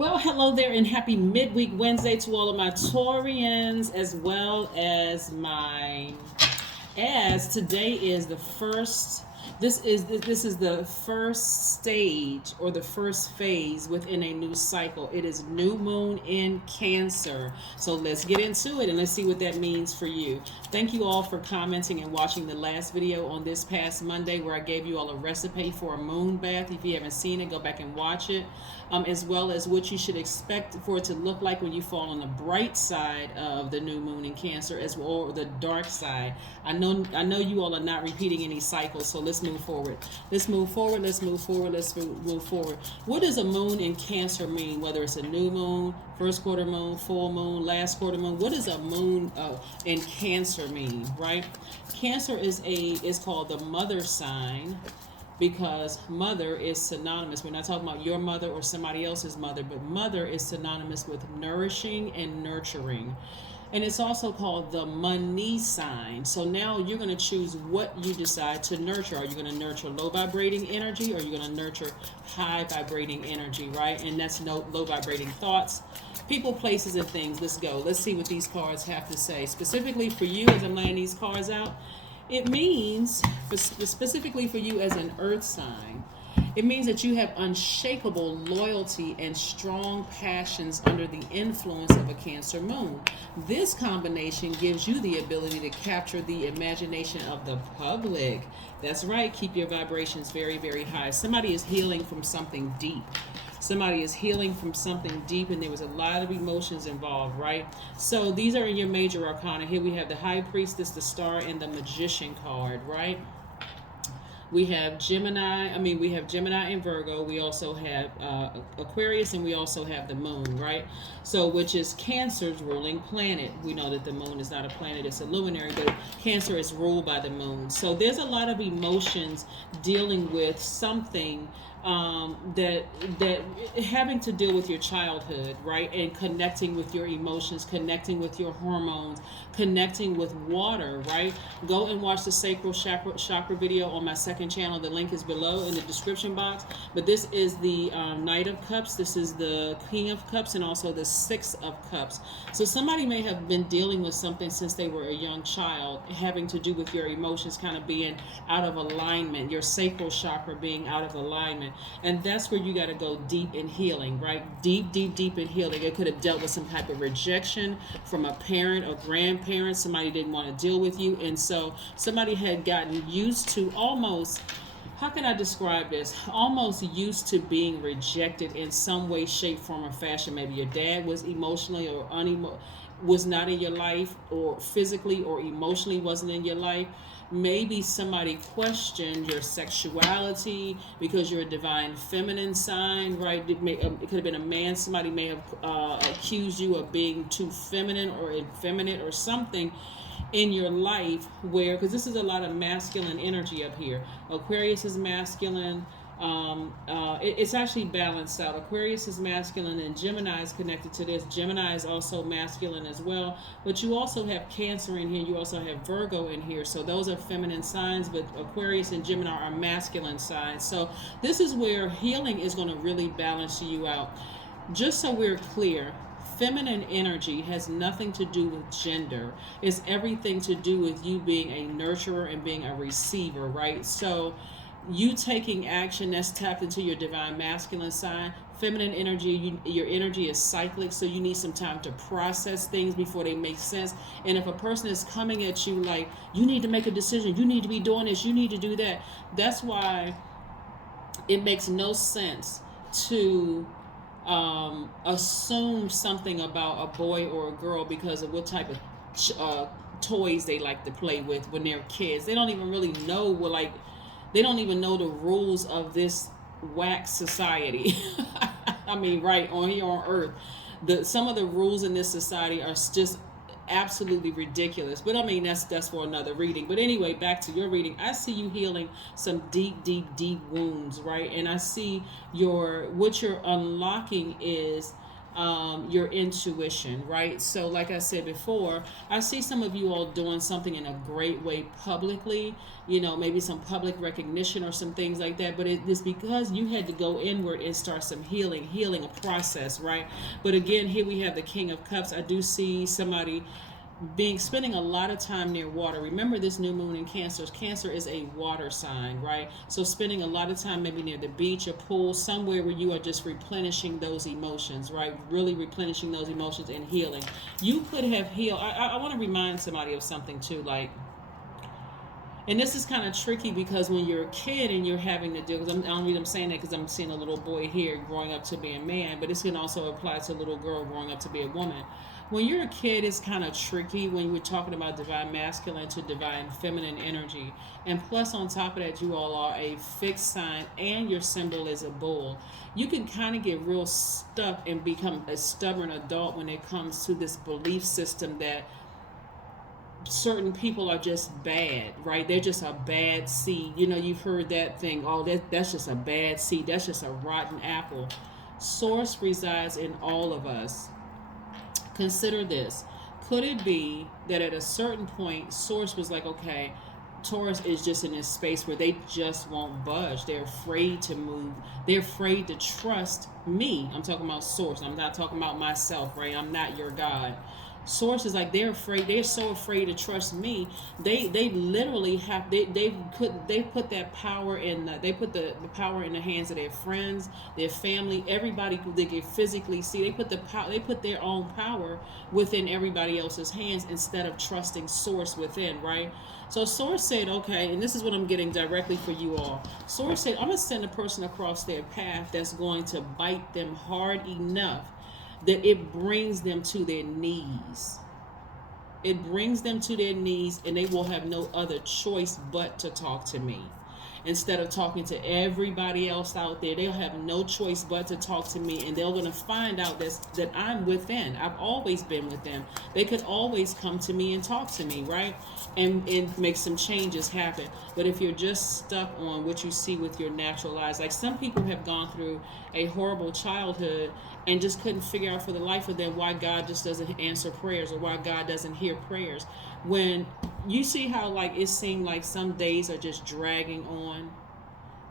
Well, hello there, and happy midweek Wednesday to all of my Taurians, as well as as today is the first. This is the first stage or the first phase within a new cycle. It is new moon in Cancer. So let's get into it and let's see what that means for you. Thank you all for commenting and watching the last video on this past Monday where I gave you all a recipe for a moon bath. If you haven't seen it, go back and watch it. As well as what you should expect for it to look like when you fall on the bright side of the new moon in Cancer, as well, or the dark side. I know you all are not repeating any cycles, so let's move forward. Let's move forward. Let's move forward. Let's move forward. What does a moon in Cancer mean? Whether it's a new moon, first quarter moon, full moon, last quarter moon. What does a moon in Cancer mean? Right? Cancer is called the mother sign, because mother is synonymous. We're not talking about your mother or somebody else's mother, but mother is synonymous with nourishing and nurturing. And it's also called the money sign. So now you're going to choose what you decide to nurture. Are you going to nurture low vibrating energy, or are you going to nurture high vibrating energy, right? And that's low vibrating thoughts, people, places, and things. Let's go. Let's see what these cards have to say. Specifically for you, as I'm laying these cards out, it means, specifically for you as an earth sign, it means that you have unshakable loyalty and strong passions under the influence of a Cancer moon. This combination gives you the ability to capture the imagination of the public. That's right, keep your vibrations very, very high. Somebody is healing from something deep. Somebody is healing from something deep, and there was a lot of emotions involved, right? So these are in your major arcana. Here we have the High Priestess, the Star, and the Magician card, right? We have Gemini and Virgo. We also have Aquarius, and we also have the moon, right? So, which is Cancer's ruling planet. We know that the moon is not a planet, it's a luminary, but Cancer is ruled by the moon. So there's a lot of emotions dealing with something that having to deal with your childhood, right? And connecting with your emotions, connecting with your hormones, connecting with water, right? Go and watch the sacral chakra video on my second channel. The link is below in the description box. But this is the Knight of Cups, this is the King of Cups, and also the Six of Cups. So somebody may have been dealing with something since they were a young child, having to do with your emotions kind of being out of alignment, your sacral chakra being out of alignment. And that's where you got to go deep in healing, right? Deep, deep, deep in healing. It could have dealt with some type of rejection from a parent or grandparent. Somebody didn't want to deal with you. And so somebody had gotten used to almost, how can I describe this? Almost used to being rejected in some way, shape, form, or fashion. Maybe your dad was emotionally or was not in your life, or physically or emotionally wasn't in your life. Maybe somebody questioned your sexuality because you're a divine feminine sign, right? It could have been a man. Somebody may have accused you of being too feminine or effeminate or something in your life, where, because this is a lot of masculine energy up here. Aquarius is masculine. It's actually balanced out. Aquarius is masculine, and Gemini is connected to this. Gemini is also masculine as well, but you also have Cancer in here. You also have Virgo in here. So those are feminine signs, but Aquarius and Gemini are masculine signs. So this is where healing is going to really balance you out. Just so we're clear, feminine energy has nothing to do with gender. It's everything to do with you being a nurturer and being a receiver, right? So you taking action, that's tapped into your divine masculine sign. Feminine energy, your energy is cyclic, so you need some time to process things before they make sense. And if a person is coming at you like, you need to make a decision, you need to be doing this, you need to do that, that's why it makes no sense to assume something about a boy or a girl because of what type of toys they like to play with when they're kids. They don't even really know they don't even know the rules of this wax society. I mean, right on here on Earth, some of the rules in this society are just absolutely ridiculous. But I mean, that's for another reading. But anyway, back to your reading. I see you healing some deep, deep, deep wounds, right? And I see what you're unlocking is your intuition, right? So like I said before, I see some of you all doing something in a great way publicly, maybe some public recognition or some things like that, but it is because you had to go inward and start some healing a process, right? But again, here we have the King of Cups. I do see somebody spending a lot of time near water. Remember this new moon in Cancer. Cancer is a water sign, right? So spending a lot of time maybe near the beach or pool, somewhere where you are just replenishing those emotions, right? Really replenishing those emotions and healing. You could have healed. I want to remind somebody of something too, like, and this is kind of tricky because when you're a kid and you're having to deal, because I'm saying that because I'm seeing a little boy here growing up to be a man, but this can also apply to a little girl growing up to be a woman. When you're a kid, it's kind of tricky when we're talking about divine masculine to divine feminine energy. And plus, on top of that, you all are a fixed sign and your symbol is a bull. You can kind of get real stuck and become a stubborn adult when it comes to this belief system that certain people are just bad, right? They're just a bad seed. You've heard that thing, oh, that's just a bad seed. That's just a rotten apple. Source resides in all of us. Consider this. Could it be that at a certain point, Source was like, okay, Taurus is just in this space where they just won't budge. They're afraid to move. They're afraid to trust me. I'm talking about Source. I'm not talking about myself, right? I'm not your God. Source is like they're afraid. They're so afraid to trust me. They literally have they put that power in they put the power in the hands of their friends, their family, everybody who they can physically see. They put their own power within everybody else's hands instead of trusting Source within, right? So Source said, okay, and this is what I'm getting directly for you all. Source said, I'm gonna send a person across their path that's going to bite them hard enough that it brings them to their knees. It brings them to their knees and they will have no other choice but to talk to me. Instead of talking to everybody else out there, they'll have no choice but to talk to me, and they're going to find out that I'm within. I've always been with them. They could always come to me and talk to me, right? And make some changes happen. But if you're just stuck on what you see with your natural eyes, like some people have gone through a horrible childhood and just couldn't figure out for the life of them why God just doesn't answer prayers or why God doesn't hear prayers. When you see how like it seemed like some days are just dragging on,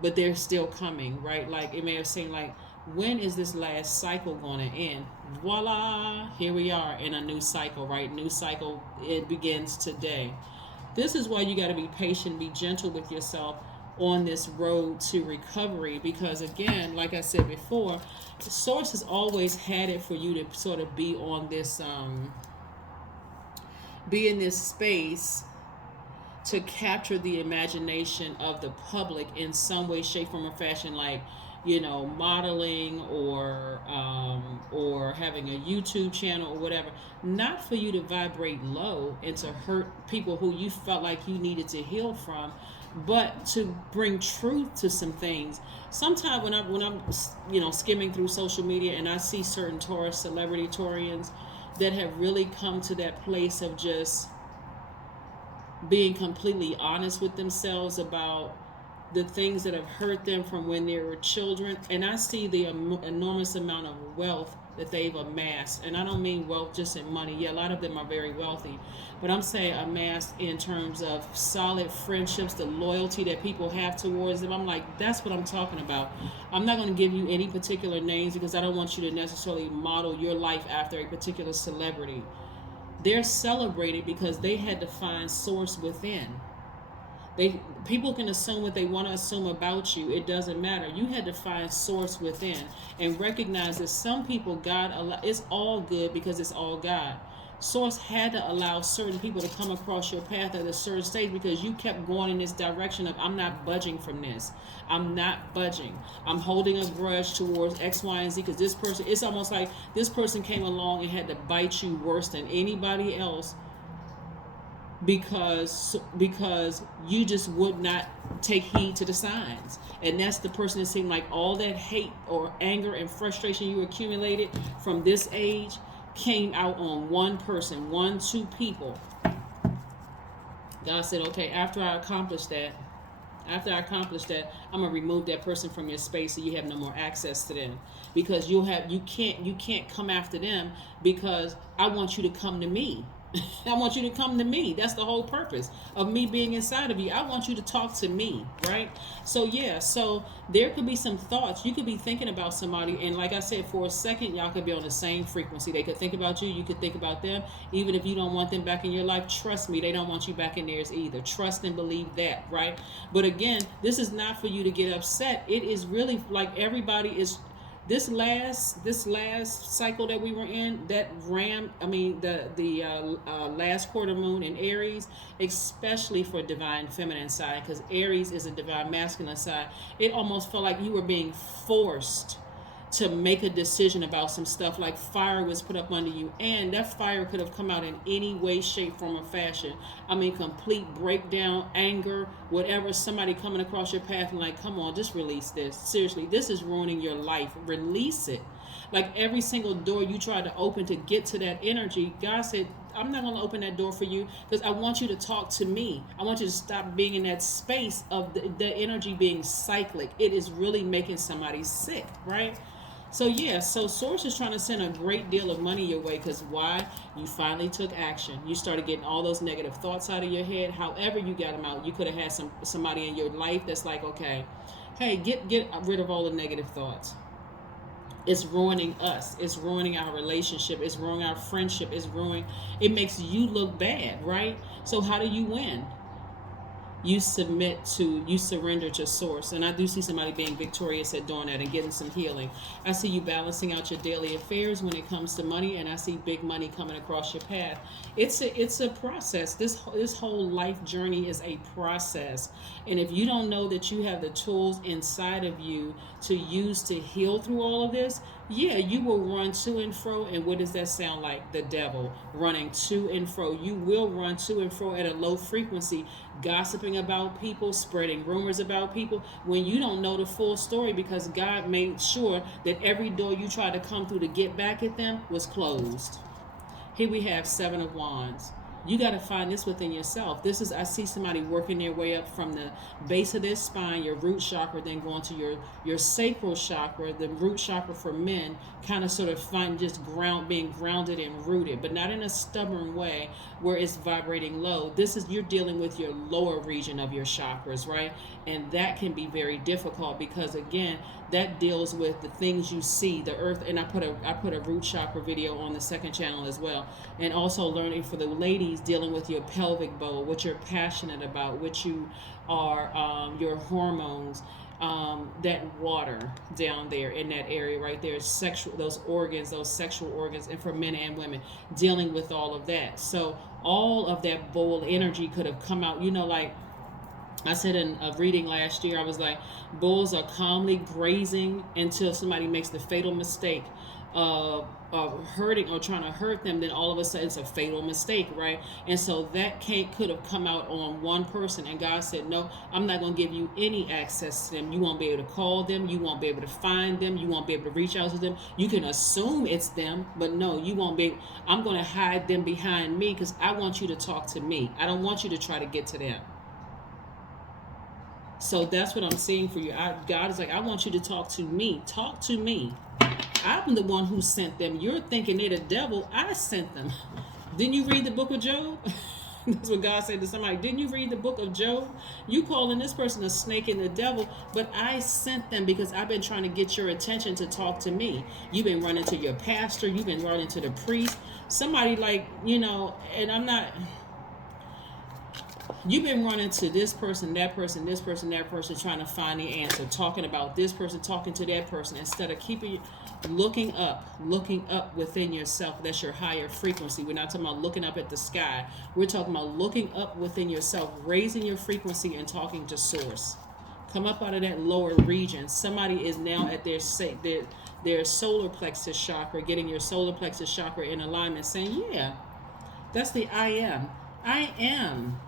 but they're still coming, right? Like it may have seemed like, when is this last cycle going to end? Voila, here we are in a new cycle, right? New cycle, it begins today. This is why you got to be patient, be gentle with yourself on this road to recovery, because again, like I said before, Source has always had it for you to sort of be on this be in this space to capture the imagination of the public in some way, shape, form, or fashion, like modeling or having a YouTube channel or whatever. Not for you to vibrate low and to hurt people who you felt like you needed to heal from, but to bring truth to some things. Sometimes when I'm skimming through social media and I see certain Taurus celebrity Taurians that have really come to that place of just being completely honest with themselves about the things that have hurt them from when they were children, and I see the enormous amount of wealth that they've amassed. And I don't mean wealth just in money. Yeah, a lot of them are very wealthy, but I'm saying amassed in terms of solid friendships, the loyalty that people have towards them. I'm like, that's what I'm talking about. I'm not going to give you any particular names because I don't want you to necessarily model your life after a particular celebrity. They're celebrated because they had to find Source within. People can assume what they want to assume about you. It doesn't matter. You had to find Source within and recognize that some people it's all good because it's all God. Source had to allow certain people to come across your path at a certain stage because you kept going in this direction of, I'm not budging from this. I'm not budging. I'm holding a grudge towards X, Y, and Z because this person, it's almost like this person came along and had to bite you worse than anybody else because you just would not take heed to the signs. And that's the person that seemed like all that hate or anger and frustration you accumulated from this age came out on one person, two people. God said, okay, after I accomplish that, After I accomplish that, I'm gonna remove that person from your space so you have no more access to them. Because you can't come after them, because I want you to come to me. I want you to come to me. That's the whole purpose of me being inside of you. I want you to talk to me, right? So yeah, so there could be some thoughts. You could be thinking about somebody, and like I said, for a second, y'all could be on the same frequency. They could think about you, you could think about them. Even if you don't want them back in your life, trust me, they don't want you back in theirs either. Trust and believe that, right? But again, this is not for you to get upset. It is really like everybody is, this last cycle that we were in, that the last quarter moon in Aries, especially for divine feminine side, because Aries is a divine masculine side. It almost felt like you were being forced to make a decision about some stuff, like fire was put up under you, and that fire could have come out in any way, shape, form, or fashion. I mean, complete breakdown, anger, whatever, somebody coming across your path and like, come on, just release this. Seriously, this is ruining your life. Release it. Like every single door you try to open to get to that energy, God said, I'm not going to open that door for you, because I want you to talk to me. I want you to stop being in that space of the energy being cyclic. It is really making somebody sick, right? So yeah, so Source is trying to send a great deal of money your way, because why? You finally took action. You started getting all those negative thoughts out of your head. However you got them out, you could have had somebody in your life that's like, okay, hey, get rid of all the negative thoughts. It's ruining us. It's ruining our relationship. It's ruining our friendship. It makes you look bad, right? So how do you win? You surrender to Source. And I do see somebody being victorious at doing that and getting some healing. I see you balancing out your daily affairs when it comes to money, and I see big money coming across your path. It's a process. This whole life journey is a process. And if you don't know that you have the tools inside of you to use to heal through all of this, yeah, you will run to and fro. And what does that sound like? The devil running to and fro. You will run to and fro at a low frequency, gossiping about people, spreading rumors about people, when you don't know the full story, because God made sure that every door you tried to come through to get back at them was closed. Here we have Seven of Wands. You got to find this within yourself. I see somebody working their way up from the base of their spine, your root chakra, then going to your sacral chakra, the root chakra for men, kind of sort of being grounded and rooted, but not in a stubborn way where it's vibrating low. You're dealing with your lower region of your chakras, right? And that can be very difficult, because again, that deals with the things you see, the earth. And I put a root chakra video on the second channel as well. And also learning for the ladies, dealing with your pelvic bowl, what you're passionate about, what you are, your hormones, that water down there in that area right there, those sexual organs, and for men and women, dealing with all of that. So all of that bowl energy could have come out, like I said in a reading last year. I was like, bulls are calmly grazing until somebody makes the fatal mistake of hurting or trying to hurt them. Then all of a sudden it's a fatal mistake, right? And so that could have come out on one person, and God said, no, I'm not going to give you any access to them. You won't be able to call them, you won't be able to find them, you won't be able to reach out to them. You can assume it's them, but no, you won't be. I'm going to hide them behind me, because I want you to talk to me. I don't want you to try to get to them. So that's what I'm seeing for you. God is like, I want you to talk to me. Talk to me. I'm the one who sent them. You're thinking they're the devil. I sent them. Didn't you read the book of Job? That's what God said to somebody. Didn't you read the book of Job? You calling this person a snake and the devil, but I sent them because I've been trying to get your attention to talk to me. You've been running to your pastor. You've been running to the priest. Somebody and I'm not... You've been running to this person, that person, this person, that person, trying to find the answer, talking about this person, talking to that person, instead of looking up within yourself. That's your higher frequency. We're not talking about looking up at the sky. We're talking about looking up within yourself, raising your frequency and talking to Source. Come up out of that lower region. Somebody is now at their solar plexus chakra, getting your solar plexus chakra in alignment, saying, yeah, that's the I am. I am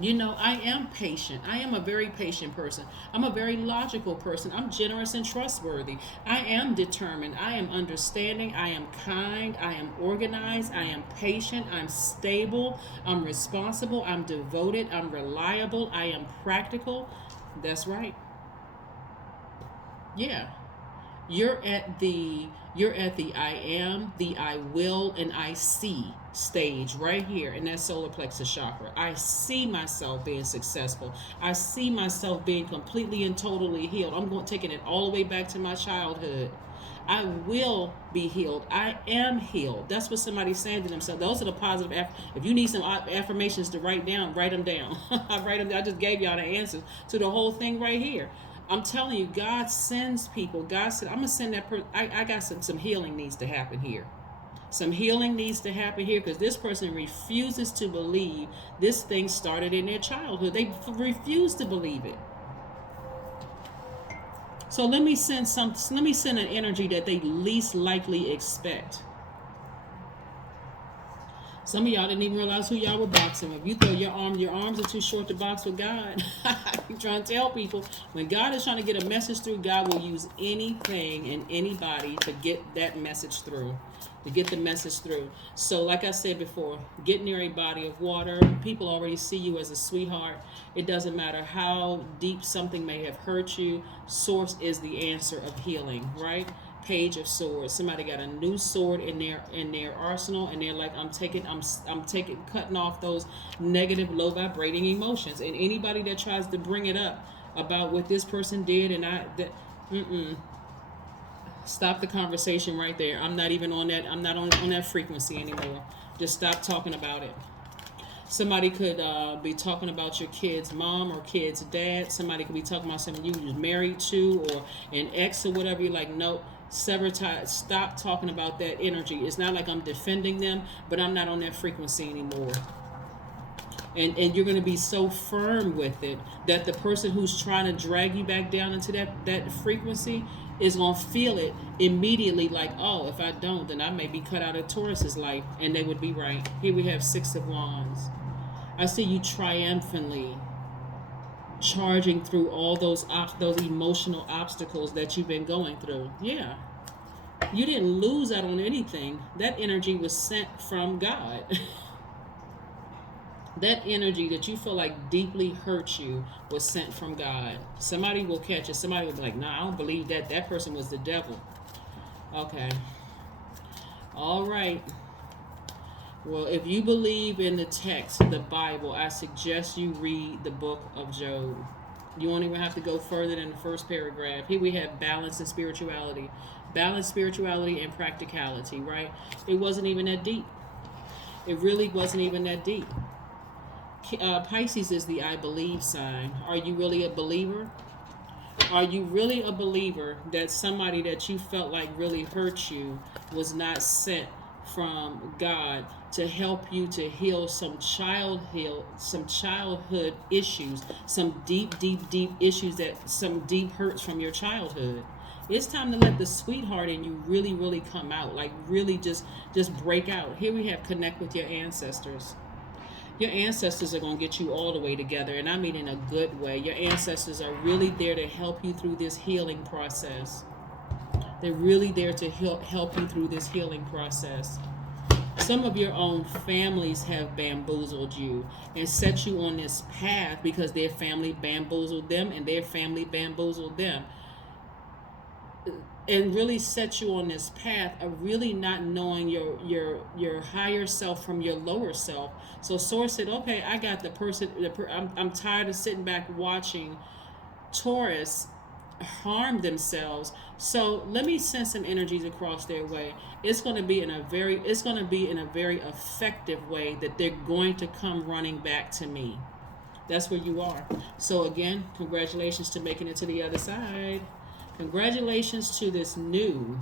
You know, I am patient. I am a very patient person. I'm a very logical person. I'm generous and trustworthy. I am determined. I am understanding. I am kind. I am organized. I am patient. I'm stable. I'm responsible. I'm devoted. I'm reliable. I am practical. That's right. Yeah. You're at the I am, the I will, and I see stage right here in that solar plexus chakra. I see myself being successful. I see myself being completely and totally healed. I'm going taking it all the way back to my childhood. I will be healed. I am healed. That's what somebody's saying to themselves. Those are the positive. If you need some affirmations to write down, write them down. I write them down. I just gave y'all the answers to the whole thing right here. I'm telling you, God sends people. God said, I'm going to send that person. I got some healing needs to happen here. Some healing needs to happen here because this person refuses to believe this thing started in their childhood. They refuse to believe it. So let me send an energy that they least likely expect. Some of y'all didn't even realize who y'all were boxing with. You thought your arms are too short to box with God. I'm trying to tell people, when God is trying to get a message through, God will use anything and anybody to get that message through, to get the message through. So like I said before, get near a body of water. People already see you as a sweetheart. It doesn't matter how deep something may have hurt you. Source is the answer of healing, right? Page of swords. Somebody got a new sword in their arsenal, and they're like, I'm cutting off those negative, low vibrating emotions. And anybody that tries to bring it up about what this person did, and stop the conversation right there. I'm not even on that. I'm not on that frequency anymore. Just stop talking about it. Somebody could be talking about your kid's mom or kid's dad. Somebody could be talking about something you was married to or an ex or whatever. You're like, nope, sever ties. Stop talking about that energy. It's not like I'm defending them, but I'm not on that frequency anymore. And you're going to be so firm with it that the person who's trying to drag you back down into that frequency is going to feel it immediately, like, oh, if I don't, then I may be cut out of Taurus's life. And they would be right. Here we have Six of Wands. I see you triumphantly charging through all those emotional obstacles that you've been going through. Yeah. You didn't lose out on anything. That energy was sent from God. That energy that you feel like deeply hurt you was sent from God. Somebody will catch it. Somebody will be like, nah, I don't believe that. That person was the devil. Okay. All right. Well, if you believe in the text, the Bible, I suggest you read the book of Job. You won't even have to go further than the first paragraph. Here we have balance and spirituality. Balance, spirituality, and practicality, right? It wasn't even that deep. It really wasn't even that deep. Pisces is the I believe sign. Are you really a believer? Are you really a believer that somebody that you felt like really hurt you was not sent from God to help you to heal some childhood issues, some deep issues, that some deep hurts from your childhood? It's time to let the sweetheart in you really, really come out, like really just break out. Here we have connect with your ancestors. Your ancestors are going to get you all the way together, and I mean in a good way. Your ancestors are really there to help you through this healing process. They're really there to help you through this healing process. Some of your own families have bamboozled you and set you on this path because their family bamboozled them and their family bamboozled them. And really set you on this path of really not knowing your higher self from your lower self. So Source said, okay, I got the person. I'm tired of sitting back watching Taurus harm themselves. So let me send some energies across their way. It's going to be in a very effective way that they're going to come running back to me. That's where you are. So again, congratulations to making it to the other side. Congratulations to this new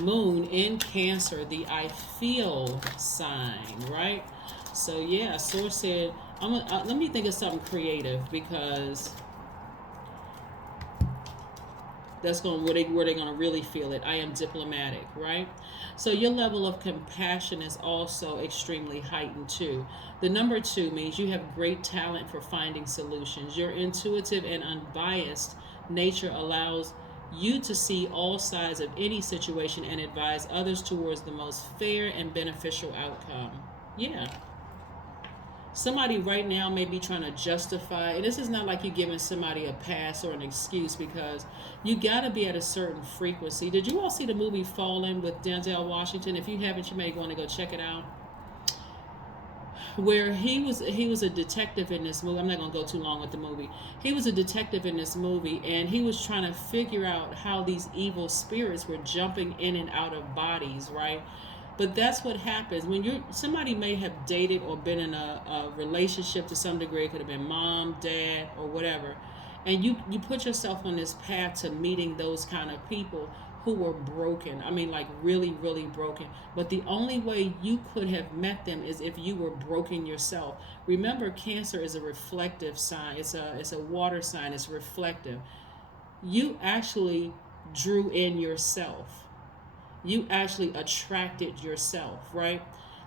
moon in Cancer, the I feel sign, right? So yeah, Source said, let me think of something creative, because That's going where they're going to really feel it. I am diplomatic, right? So your level of compassion is also extremely heightened too. The number 2 means you have great talent for finding solutions. Your intuitive and unbiased nature allows you to see all sides of any situation and advise others towards the most fair and beneficial outcome. Yeah. Somebody right now may be trying to justify, and this is not like you giving somebody a pass or an excuse, because you got to be at a certain frequency. Did you all see the movie Fallen with Denzel Washington? If you haven't, you may want to go check it out. Where he was a detective in this movie. I'm not going to go too long with the movie. He was a detective in this movie, and he was trying to figure out how these evil spirits were jumping in and out of bodies, right? But that's what happens when you're somebody may have dated or been in a relationship to some degree. It could have been mom, dad, or whatever, and you put yourself on this path to meeting those kind of people who were broken. I mean, like really, really broken. But the only way you could have met them is if you were broken yourself. Remember, Cancer is a reflective sign. It's a water sign. It's reflective. You actually drew in yourself. You actually attracted yourself, right?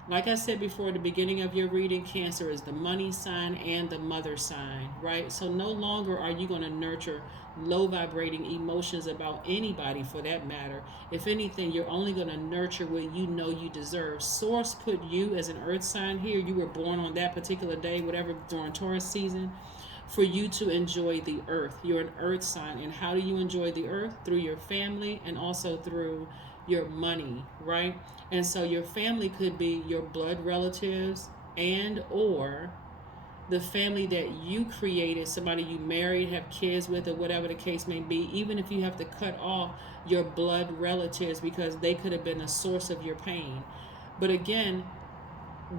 Like I said before at the beginning of your reading, Cancer is the money sign and the mother sign, right? So no longer are you going to nurture low vibrating emotions about anybody for that matter. If anything, you're only going to nurture what you know you deserve. Source put you as an earth sign here. You were born on that particular day, whatever, during Taurus season, for you to enjoy the earth. You're an earth sign. And how do you enjoy the earth? Through your family and also through your money, right? And so your family could be your blood relatives and or the family that you created, somebody you married, have kids with, or whatever the case may be. Even if you have to cut off your blood relatives because they could have been a source of your pain. But again,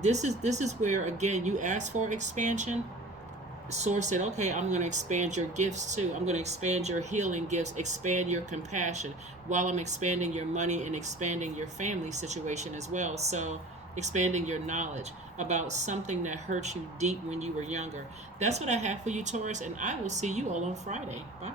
this is where again you ask for expansion. Source said, okay, I'm going to expand your gifts too. I'm going to expand your healing gifts, expand your compassion, while I'm expanding your money and expanding your family situation as well. So expanding your knowledge about something that hurt you deep when you were younger. That's what I have for you, Taurus, and I will see you all on Friday. Bye.